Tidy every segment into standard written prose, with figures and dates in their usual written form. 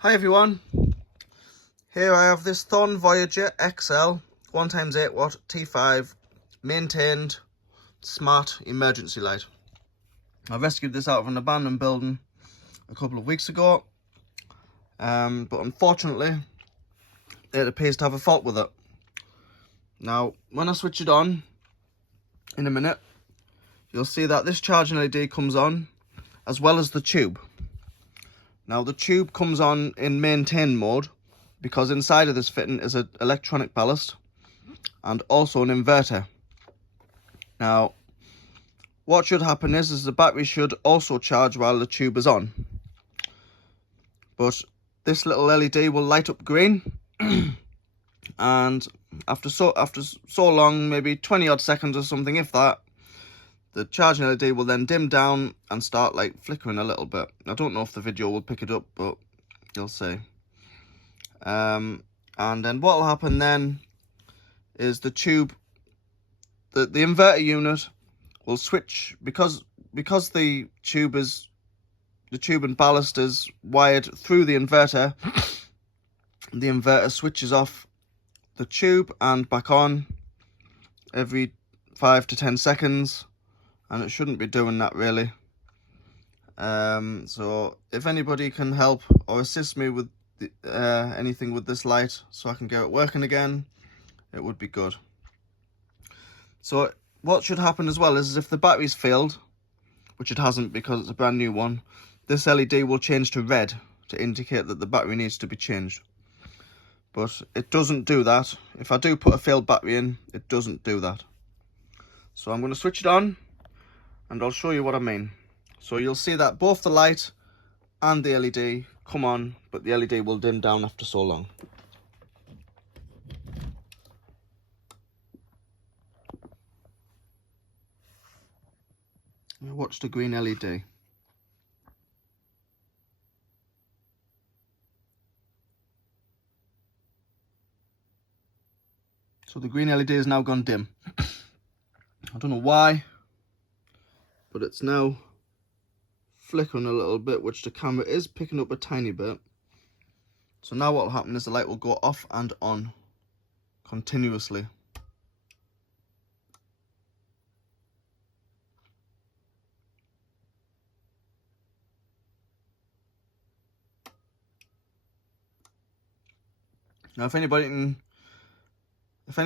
Hi everyone, here I have this Thorn Voyager Exel 1x8 watt T5 maintained smart emergency light. I rescued this out of an abandoned building a couple of weeks ago, but unfortunately it appears to have a fault with it. Now when I switch it on in a minute, you'll see that this charging LED comes on as well as the tube. Now the tube comes on in maintain mode because inside of this fitting is an electronic ballast and also an inverter. Now what should happen is the battery should also charge while the tube is on, but this little LED will light up green and after so long, maybe 20 odd seconds or something, if that, the charging LED will then dim down and start like flickering a little bit. I don't know if the video will pick it up, but you'll see. And then what will happen then is the tube, the inverter unit will switch, because the tube and ballast is wired through the inverter. The inverter switches off the tube and back on every 5 to 10 seconds. And it shouldn't be doing that really. So if anybody can help or assist me with anything with this light so I can get it working again, it would be good. So what should happen as well is if the battery's failed, which it hasn't because it's a brand new one, this LED will change to red to indicate that the battery needs to be changed. But it doesn't do that. If I do put a failed battery in, it doesn't do that. So I'm going to switch it on and I'll show you what I mean. So you'll see that both the light and the LED come on, but the LED will dim down after so long. Now watch the green LED. So the green LED has now gone dim. I don't know why, but it's now flickering a little bit, which the camera is picking up a tiny bit. So now what will happen is the light will go off and on continuously. Now if any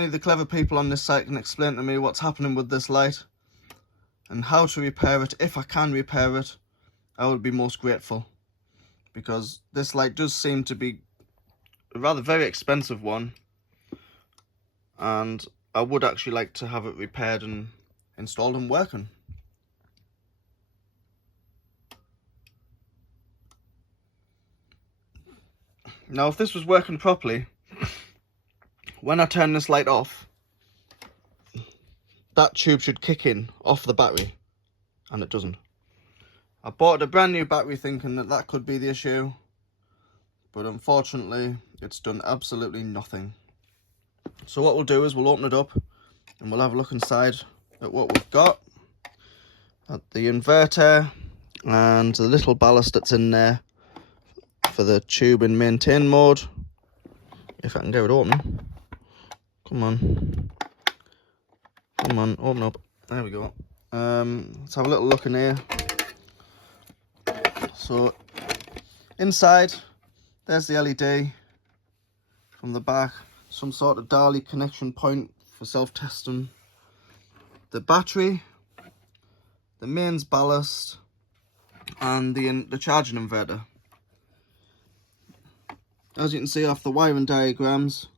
of the clever people on this site can explain to me what's happening with this light and how to repair it, if I can repair it, I would be most grateful, because this light does seem to be a rather very expensive one and I would actually like to have it repaired and installed and working. Now if this was working properly, when I turn this light off, that tube should kick in off the battery, and it doesn't. I bought a brand new battery thinking that could be the issue, but unfortunately it's done absolutely nothing. So what we'll do is we'll open it up and we'll have a look inside at what we've got, at the inverter and the little ballast that's in there for the tube in maintain mode. If I can get it open. Come on, open up. There we go. Let's have a little look in here. So inside, there's the LED from the back, some sort of Dali connection point for self-testing, the battery, the mains ballast, and the charging inverter. As you can see off the wiring diagrams,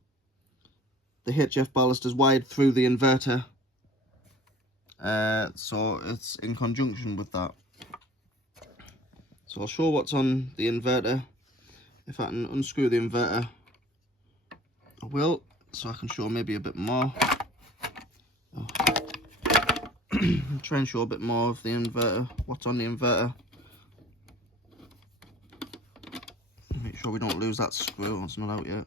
the HF ballast is wired through the inverter, so it's in conjunction with that. So I'll show what's on the inverter. If I can unscrew the inverter, I will, so I can show maybe a bit more. Oh. I'll try and show a bit more of the inverter, what's on the inverter. Make sure we don't lose that screw, it's not out yet.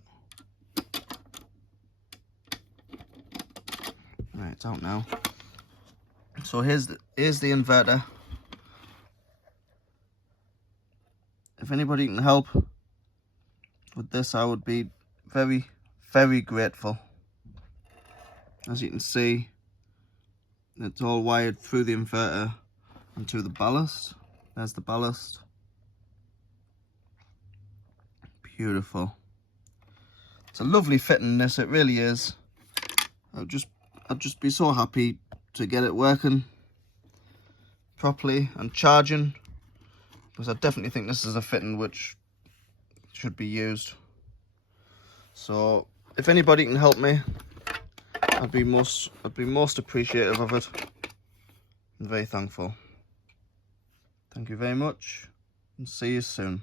Right, it's out now. So here's the inverter. If anybody can help, with this, I would be very, very grateful. As you can see, it's all wired through the inverter and to the ballast. There's the ballast. Beautiful. It's a lovely fitting, this, it really is. I'd just be so happy to get it working properly and charging, because I definitely think this is a fitting which should be used. So if anybody can help me, I'd be most appreciative of it. I'm very thankful. Thank you very much, and see you soon.